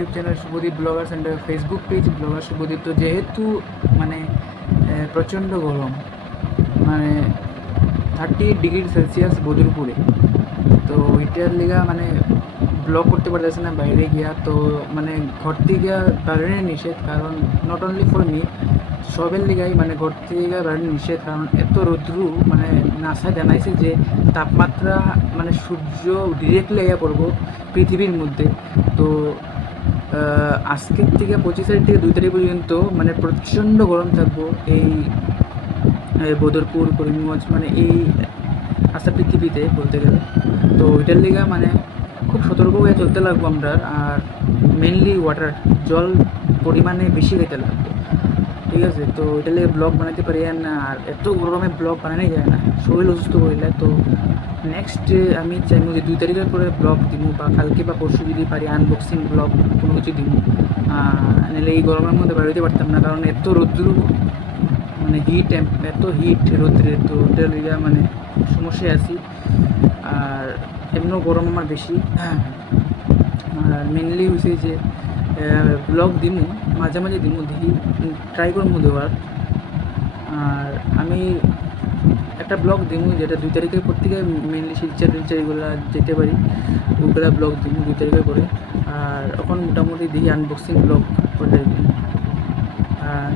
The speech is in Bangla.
YouTube channel Shubhadeep bloggers and Facebook page blogger Shubhadeep. তো যেহেতু মানে প্রচণ্ড গরম, মানে 38°C বদরপুরে, তো ওইটার লিগা মানে ব্লগ করতে পারতেছে না বাইরে গিয়া। তো মানে ঘর থেকে বাইরে নিষেধ, কারণ নট অনলি ফর মি, সবের লিগাই মানে ঘর থেকে বাইরে নিষেধ, কারণ এত রৌদ্রু। মানে নাসা জানাইছে যে তাপমাত্রা মানে সূর্য ডিরেক্টলি আইয়া পড়বো পৃথিবীর মধ্যে। তো আজকের থেকে 25 তারিখ থেকে 2 তারিখ পর্যন্ত মানে প্রচণ্ড গরম থাকবো এই বদরপুর, করিমগঞ্জ, মানে এই আস্থা পৃথিবীতে বলতে গেলে। তো ওইটার লিগা মানে খুব সতর্ক হয়ে চলতে লাগবো আমরা। আর মেনলি ওয়াটার, জল পরিমাণে বেশি খেতে লাগবো, ঠিক আছে? তো ওইটা লিগে ব্লগ বানাতে পারি না, আর এত গরমে ব্লগ বানানোই যায় না, শরীর অসুস্থ হইলে। তো নেক্সট আমি চাইবো যে 2 তারিখের পরে ব্লগ দিব, বা কালকে বা পরশু যদি পারি আনবক্সিং ব্লগ কোনো কিছু দিব। নাহলে এই গরমের মধ্যে বেরোতে পারতাম না, কারণ এত রৌদ্র, মানে এত হিট রৌদ্রে। তো ওটার লিগা মানে সমস্যায় আছি। আর এমনিও গরম আমার বেশি। আর মেনলি হচ্ছে যে ব্লগ দিমু, মাঝে মাঝে দিমু, দেখি ট্রাই করবো দেওয়ার। আর আমি একটা ব্লগ দিমু যেটা 2 তারিখের পর থেকে মেনলি শিলচর টিলচার এগুলো যেতে পারি, ওগুলো ব্লগ দিমু 2 তারিখের পরে। আর এখন মোটামুটি দেখি আনবক্সিং ব্লগ করে দিই। আর